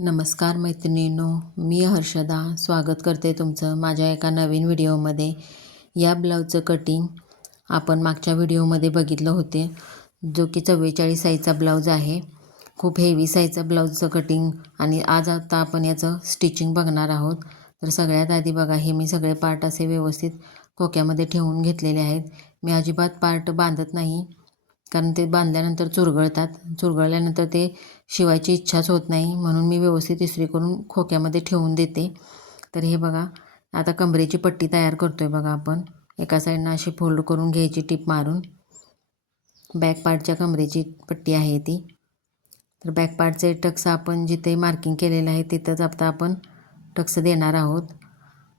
नमस्कार मैत्रिणींनो, मी हर्षदा स्वागत करते तुमचं माझ्या एका नवीन व्हिडिओमध्ये. या ब्लाऊजचं कटिंग आपण मागच्या व्हिडिओमध्ये बघितलं होते, जो की 44 साईजचा ब्लाऊज आहे. खूप हेवी साईजचा ब्लाऊजचं कटिंग आणि आज आता आपण याचं स्टिचिंग बघणार आहोत. तर सगळ्यात आधी बघा, हे मी सगळे पार्ट असे व्यवस्थित खोक्यामध्ये ठेवून घेतलेले आहेत. मी अजिबात पार्ट बांधत नाही, कारण ते बांधल्यानंतर चुरगळतात. चुरगळल्यानंतर ते शिवायची इच्छाच होत नाही, म्हणून मी व्यवस्थित इस्त्री करून खोक्यामध्ये ठेवून देते. तर हे बघा, आता कमरेची पट्टी तयार करतो आहे बघा. आपण एका साईडनं अशी फोल्ड करून घ्यायची टीप मारून. बॅक पार्टच्या कमरेची पट्टी आहे ती. तर बॅक पार्टचे टक्स आपण जिथे मार्किंग केलेलं आहे तिथंच आता आपण टक्स देणार आहोत.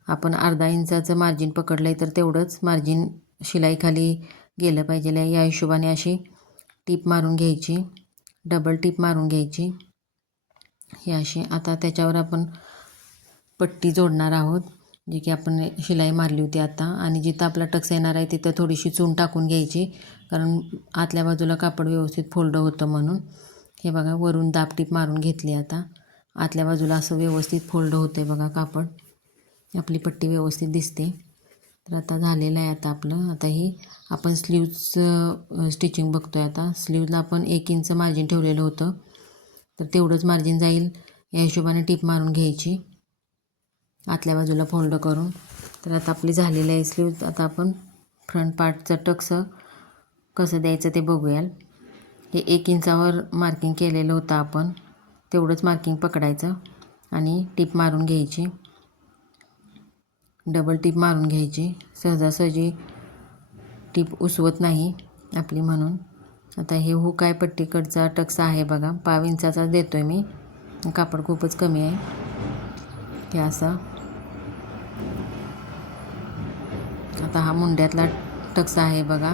आपण अर्धा इंचाचं मार्जिन पकडलं आहे, तर तेवढंच मार्जिन शिलाईखाली गेलं पाहिजे. या हिशोबाने अशी टीप मारून घ्यायची, डबल टीप मारून घ्यायची ही अशी. आता त्याच्यावर आपण पट्टी जोडणार आहोत, जी की आपण शिलाई मारली होती आता. आणि जिथं आपला टक्स येणार आहे तिथं थोडीशी चून टाकून घ्यायची, कारण आतल्या बाजूला कापड व्यवस्थित फोल्ड होतं म्हणून. हे बघा, वरून दाब टीप मारून घेतली. आता आतल्या बाजूला असं व्यवस्थित फोल्ड होतं आहे बघा कापड. आपली पट्टी व्यवस्थित दिसते. तर आता झालेलं आहे आता आपलं. आता ही आपण स्लीव्जचं स्टिचिंग बघतो आहे. आता स्लीवला आपण 1 इंच मार्जिन ठेवलेलं होतं, तर तेवढंच मार्जिन जाईल या हिशोबाने टीप मारून घ्यायची आतल्या बाजूला फोल्ड करून. तर आता आपली झालेली आहे स्लीव्ज. आता आपण फ्रंट पार्टचं टक्स कसं द्यायचं ते बघूया. हे 1 इंचावर मार्किंग केलेलं होतं आपण, तेवढंच मार्किंग पकडायचं आणि टीप मारून घ्यायची, डबल टीप मारून घ्यायची. सहजासहजी टीप उसवत नाही आपली, म्हणून. आता हे हुक आहे, पट्टीकडचा टक्स आहे बघा, 1/2 इंचाचा देतो आहे मी. कापड खूपच कमी आहे. हे असं. आता हा मुंड्यातला टक्स आहे बघा,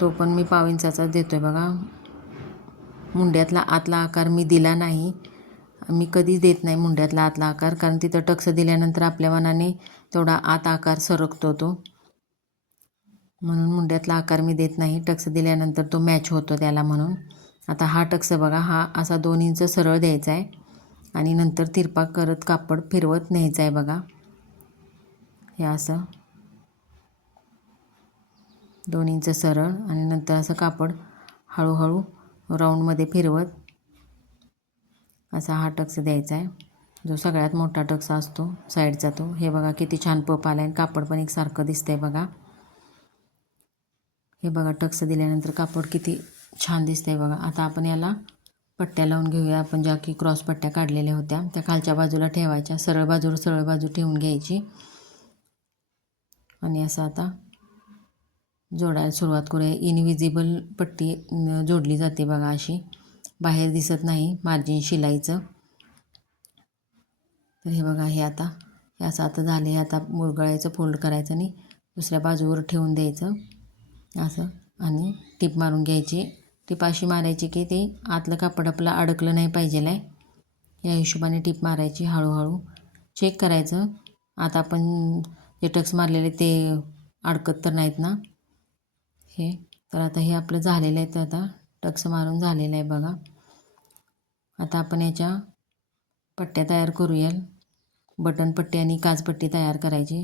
तो पण मी 1/2 इंचाचा देतो आहे बघा. मुंड्यातला आतला आकार मी दिला नाही, मी कधीच देत नाही मुंड्यातला आतला आकार, कारण तिथं टक्स दिल्यानंतर आपल्या मनाने तेवढा आत आकार सरकतो तो, म्हणून मुंड्यातला आकार मी देत नाही. टक्स दिल्यानंतर तो मॅच होतो त्याला, म्हणून. आता हा टक्स बघा, हा असा 2 इंच सरळ द्यायचा आहे आणि नंतर तिरपा करत कापड फिरवत न्यायचं आहे बघा. हे असं 2 इंच सरळ आणि नंतर असं कापड हळूहळू राऊंडमध्ये फिरवत असा हा टक्स द्यायचा आहे, जो सगळ्यात मोठा टक्स असतो साईडचा तो. हे बघा किती छान पप आला आहे, कापड पण एकसारखं दिसतंय बघा. हे बघा, टक्स दिल्यानंतर कापड किती छान दिसतंय बघा. आता आपण याला पट्ट्या लावून घेऊया. आपण ज्या की क्रॉस पट्ट्या काढलेल्या होत्या त्या खालच्या बाजूला ठेवायच्या, सरळ बाजू ठेवून घ्यायची आणि असं आता जोडायला सुरुवात करूया. इनविजिबल पट्टी जोडली जाते बघा अशी, बाहेर दिसत नाही मार्जिन शिलाईचं. तर हे बघा, हे आता हे असं आता झालं. हे आता मुरगळायचं, फोल्ड करायचं आणि दुसऱ्या बाजूवर ठेवून द्यायचं असं, आणि टीप मारून घ्यायची. टीप अशी मारायची की ते आतलं कापड आपलं अडकलं नाही पाहिजे आहे, या हिशोबाने टीप मारायची. हळूहळू चेक करायचं आता आपण जे टक्स मारलेले ते अडकत तर नाहीत ना हे. तर आता हे आपलं झालेलं आहे. तर आता टक्स मारून झालेलं आहे बघा. आता आपण याच्या पट्ट्या तयार करूया. बटन पट्टी आणि काजपट्टी तयार करायची.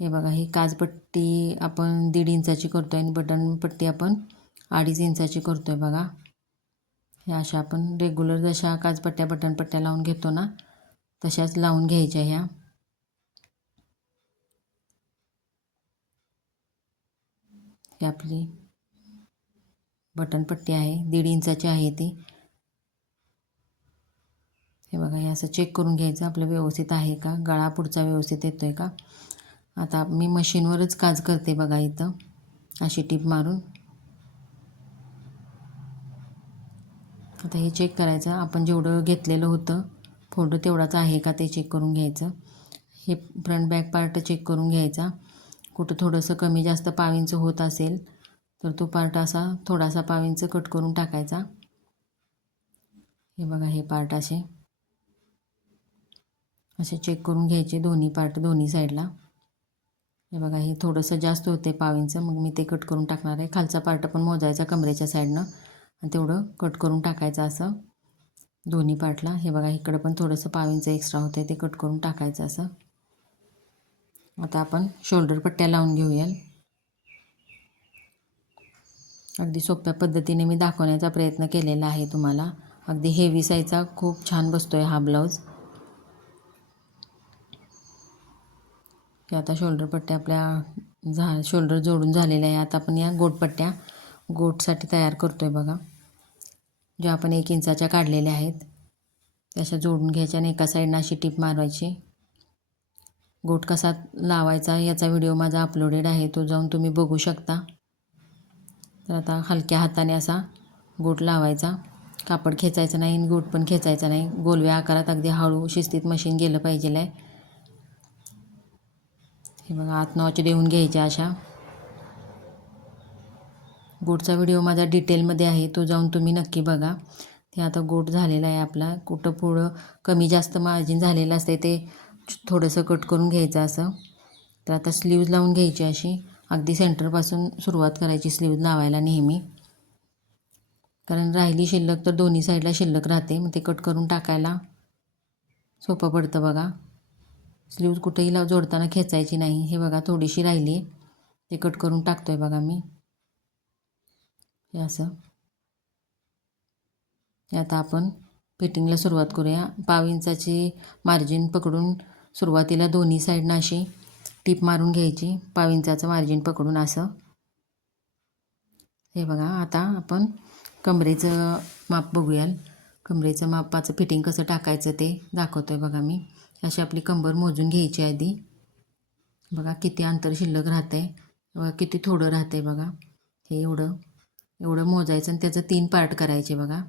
हे बघा, ही काजपट्टी आपण 1.5 इंचाची करतो आहे आणि बटन पट्टी आपण 2.5 इंचाची करतो आहे बघा. ह्या अशा आपण रेग्युलर जशा काजपट्ट्या बटन पट्ट्या लावून घेतो ना, तशाच लावून घ्यायच्या ह्या. ही आपली बटन पट्टी आहे, 1.5 इंचाची आहे ती. हे बघा, हे असं चेक करून घ्यायचं आपलं व्यवस्थित आहे का, गळा पुढचा व्यवस्थित येतो आहे का. आता मी मशीनवरच काज करते बघा, इथं अशी टीप मारून. आता हे चेक करायचं, आपण जेवढं घेतलेलं होतं फोल्ड तेवढाच आहे का ते चेक करून घ्यायचं. हे फ्रंट बॅक पार्ट चेक करून घ्यायचा. कुठं थोडंसं कमी जास्त 1/2 इंच होत असेल तर तो पार्ट असा थोडासा 1/2 इंच कट करून टाकायचा. हे बघा, हे पार्ट असे चेक करून घ्यायचे, दोन्ही पार्ट दोन्ही साईडला. हे बघा, हे थोडंसं जास्त होते 1/2 इंच, मग मी ते कट करून टाकणार आहे. खालचा पार्ट पण मोजायचा कमरेच्या साईडनं आणि तेवढं कट करून टाकायचं असं. दोन्ही पार्टला. हे बघा इकडं पण थोडंसं 1/2 इंच एक्स्ट्रा होतं ते कट करून टाकायचं असं. आता आपण शोल्डर पट्ट्या लावून घेऊया. अगदी सोप्या पद्धतीने मी दाखवण्याचा प्रयत्न केलेला आहे तुम्हाला. अगदी हेवी साईजचा खूप छान बसतोय हा ब्लाऊज. की आता शोल्डर पट्ट्या आपल्या शोल्डर जोडून झालेल्या आहे. आता आपण या गोटपट्ट्या गोटसाठी तयार करतोय बघा. ज्या आपण 1 इंचाच्या काढलेल्या आहेत तशा जोडून घ्यायच्या आणि एका साईडनं अशी टीप मारवायची. गोट कसा लावायचा याचा व्हिडिओ माझा अपलोडेड आहे, तो जाऊन तुम्ही बघू शकता. तर आता हलक्या हाताने असा गोट लावायचा. कापड खेचायचं नाही आणि गोट पण खेचायचा नाही. गोलव्या आकारात अगदी हळू शिस्तीत मशीन गेलं पाहिजे आहे. हे बघा आत नॉच देऊन घ्यायच्या अशा. गोटचा व्हिडिओ माझा डिटेलमध्ये आहे, तो जाऊन तुम्ही नक्की बघा. ते आता गोट झालेला आहे आपला. कुठं पुढं कमी जास्त मार्जिन झालेलं असते ते थोडंसं कट करून घ्यायचं असं. तर आता स्लीव्ज लावून घ्यायची अशी. अगदी सेंटरपासून सुरुवात करायची स्लीव्ज लावायला नेहमी, कारण राहिली शिल्लक तर दोन्ही साईडला शिल्लक राहते. मग ते कट करून टाकायला सोपं पडतं बघा. स्लीव्ज कुठेही जोडताना खेचायची नाही. हे बघा थोडीशी राहिली, ते कट करून टाकतोय बघा मी हे असं. आता आपण फिटिंगला सुरुवात करूया. 1/2 इंचाची मार्जिन पकडून सुरुवातीला दोन्ही साईडनं अशी टीप मारून घ्यायची. 1/2 इंचाचं मार्जिन पकडून असं. हे बघा आता आपण कमरेचं माप बघूया. कमरेचं मापाचं फिटिंग कसं टाकायचं ते दाखवतोय बघा मी. अशी आपली कंबर मोजून घ्यायची आधी. बघा किती अंतर शिल्लक राहतंय, बघा किती थोडं राहतंय बघा. हे एवढं मोजायचं आणि त्याचं 3 पार्ट करायचे बघा.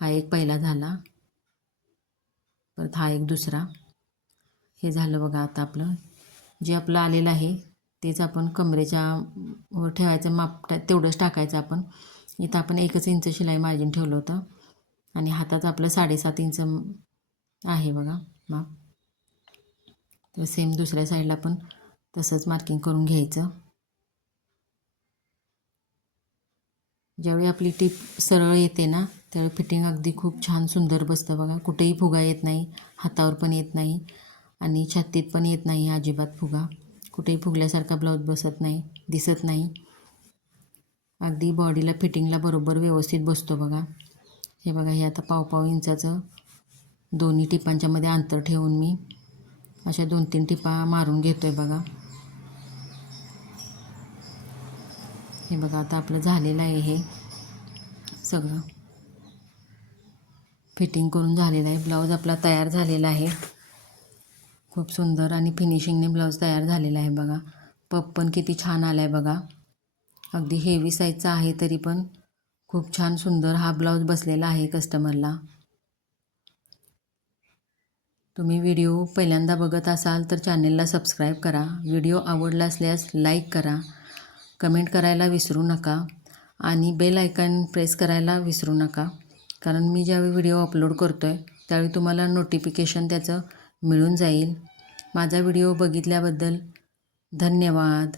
हा एक पहिला झाला, परत हा एक दुसरा. हे झालं बघा. आता आपलं जे आपलं आलेलं आहे तेच आपण कमरेच्या वर ठेवायचं. माप तेवढंच टाकायचं आपण. इथं आपण 1 इंच शिलाई मार्जिन ठेवलं होतं आणि हाताचं आपलं 7.5 इंच आहे बघा माप. तर सेम दुसऱ्या साईडला पण तसंच मार्किंग करून घ्यायचं. ज्यावेळी आपली टीप सरळ येते ना त्यावेळी फिटिंग अगदी खूप छान सुंदर बसतं बघा. कुठेही फुगा येत नाही, हातावर पण येत नाही आणि छातीत पण येत नाही अजिबात फुगा. कुठेही फुगल्यासारखा ब्लाऊज बसत नाही, दिसत नाही. अगदी बॉडीला फिटिंगला बरोबर व्यवस्थित बसतो बघा. हे बघा हे आता 1/2 इंचाचं दोन्ही टिपांच्या मध्ये अंतर ठेवून मी अशा 2-3 टिपा मारून घेतोय बघा. हे बघा आता आपलं झालेलं आहे. हे सगळं फिटिंग करून झालेलं आहे. ब्लाऊज आपला तयार झालेला आहे. खूप सुंदर आणि फिनिशिंगने ब्लाऊज तयार झालेला आहे बघा. पप पण किती छान आला आहे बघा. अगदी हेवी साईजचा आहे तरी पण खूप छान सुंदर हा ब्लाऊज बसलेला आहे कस्टमरला. तुम्ही व्हिडिओ पहिल्यांदा बघत असाल तर चॅनेलला सबस्क्राईब करा. व्हिडिओ आवडला असल्यास लाईक करा, कमेंट करायला विसरू नका आणि बेल आयकॉन प्रेस करायला विसरू नका, कारण मी ज्यावेळी व्हिडिओ अपलोड करतो आहे त्यावेळी तुम्हाला नोटिफिकेशन त्याचं मिळून जाईल. माझा व्हिडिओ बघितल्याबद्दल धन्यवाद.